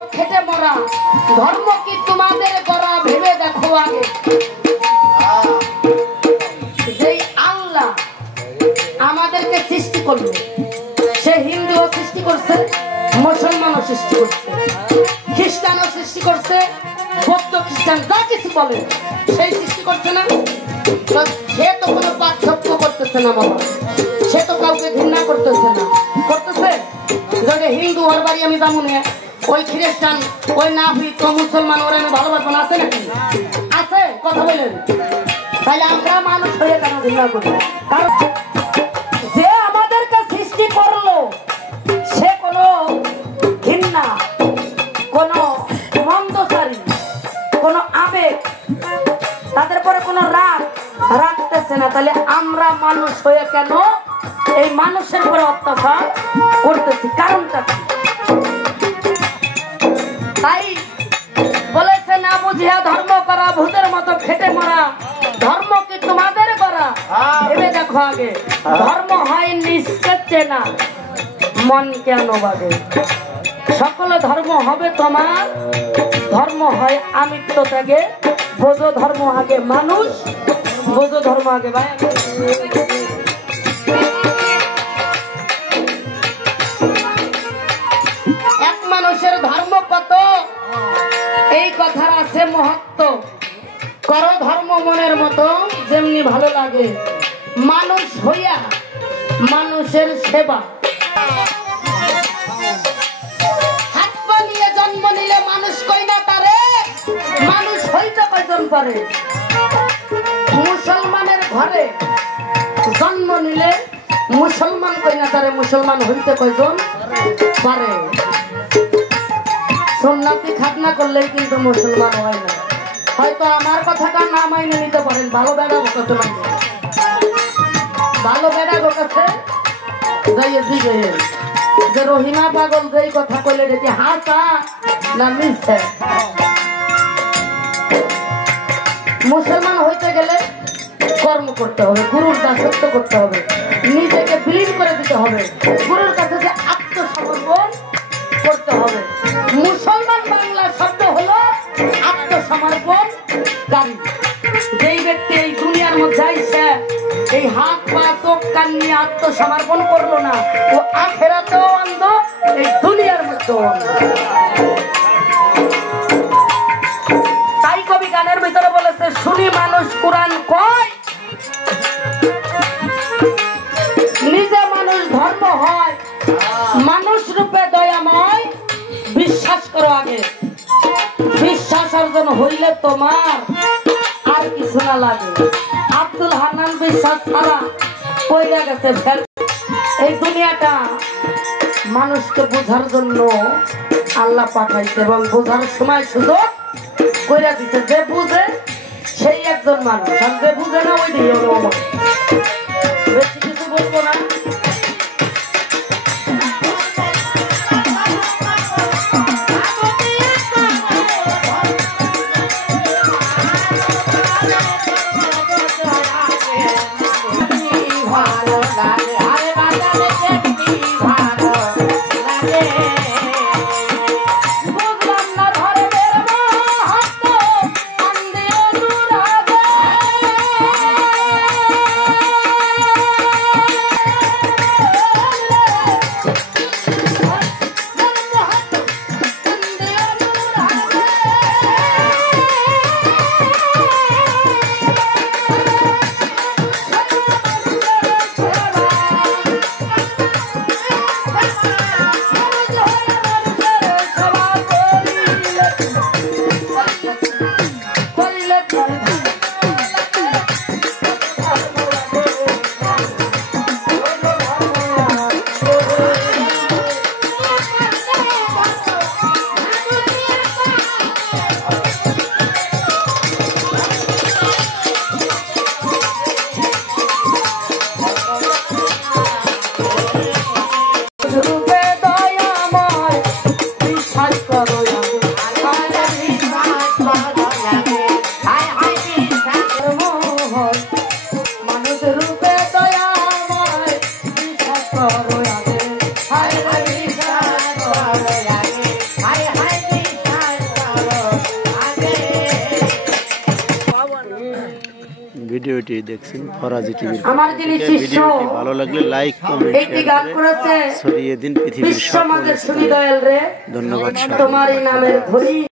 খেটে মরা ধর্ম কি তোমাদের করা ভেবে দেখো আগে। যেই আল্লাহ আমাদেরকে সৃষ্টি করলো, সে হিন্দুও সৃষ্টি করছে, মুসলমানও সৃষ্টি করছে, খ্রিস্টানও সৃষ্টি করছে, বৌদ্ধ খ্রিস্টান যা কিছু বলে সেই সৃষ্টি করছে না। সে তো কোনো পার্থক্য করতেছে না বাবা, সে তো কাউকে ঘৃণা করতেছে না। করতেছে যদি হিন্দু ওর বাড়ি আমি যাবো না, ওই খ্রিস্টান ওই নাফি তো মুসলমান ওরা আমি ভালোবাসবো না, আছে নাকি? আছে, কথা বলেন। তাহলে আমরা মানুষ হয়ে কেন ঘৃণা করি? কারণ যে আমাদেরকে সৃষ্টি করলো সে কোনো ঘৃণা, কোনো মন্দচারী, কোনো আবেগ, তাদের পরে কোনো রাগ রাখতেছে না। তাহলে আমরা মানুষ হয়ে কেন এই মানুষের উপরে অত্যাচার করতেছি? কারণটা কি? তাই বলেছে না বুঝিয়া ধর্ম করা ভূতের মতো খেটে মরা ধর্ম কি তোমাদের করা ভেবে দেখো আগে। ধর্ম হয় নিষ্কের চেনা মন কেন বাগে, সকল ধর্ম হবে তোমার, ধর্ম হয় আমিত্ব ত্যাগে। বোঝো ধর্ম আগে মানুষ, বোঝো ধর্ম আগে ভাই। এক মানুষের ধর্ম কত, এই কথার আছে মহত্ব। করো ধর্ম মনের মতো যেমনি ভালো লাগে, মানুষ হইয়া মানুষের সেবা। হাত পা নিয়ে জন্ম নিলে মানুষ কই না তারে, মানুষ হইতে কয়জন পারে? মুসলমানের ঘরে জন্ম নিলে মুসলমান কই না তারে, মুসলমান হইতে কয়জন পারে? সুন্নতি খাতনা করলেই কিন্তু মুসলমান হয় না। হয়তো আমার কথাটা না মাইনে নিতে পারেন, ভালো বেড়া বোকাতে মাইনে, ভালো বেড়া বোকাতে যাইয়ে দিবে যে রহিমা পাগল যেই কথা কইলে দেখি হাসা না মিশছে। মুসলমান হইতে গেলে কর্ম করতে হবে, গুরুর দাসত্ব করতে হবে, নিজেকে বিলীন করে দিতে হবে, গুরুর কাছে যে আত্মসমর্পণ করতে হবে। মুসলমান বাংলা শব্দ হলো আত্মসমর্পণকারী। যেই ব্যক্তি এই দুনিয়ার মধ্যে আইসে এই হাত পা চোখ কান নিয়ে আত্মসমর্পণ করলো না, ও আখেরাতেও অন্ধ, এই দুনিয়ার মধ্যেও অন্ধ। তাই কবি গানের ভিতরে বলেছে, শুনি মানুষ কোরআন কয়, নিজে মানুষ ধর্ম হয়, মানুষ রূপে দয়াময় বিশ্বাস করো আগে। বিশ্বাস অর্জন হইলে তোমার আর কিছু না লাগে। আব্দুল হান্নান বিশ্বাস ছাড়া কইরা গেছে। এই দুনিয়াটা মানুষকে বোঝার জন্য আল্লাহ পাঠাইছে এবং বোঝার সময় সুযোগ কইরা দিছে। যে বুঝে সেই একজন মানুষ, আর যে বুঝে না ওই দিয়ে হলো আমার। বেশি কিছু বলবো না। Hi, hi. ভিডিওটি দেখছেন ফরাজি টিভি। আমার যিনি শিষ্য ভিডিওটি ভালো লাগলে লাইক কমেন্ট একটি গান করেছে, ছড়িয়ে দিন পৃথিবীর বিশ্ব সকল আমাদের শুনি স্থানে। দয়াল রে ধন্যবাদ। তোমার এই নামের ধরি।